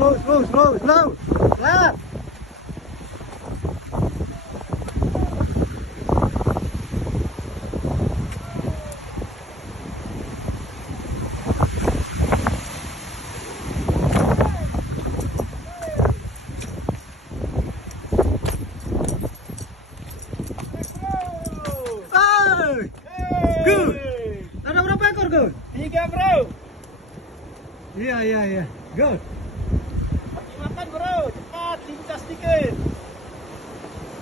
slow. Pelan. Good. Ada berapa ekor, Gun? 3 bro. Iya. Good. Makan bro, cepat, ringkas dikit.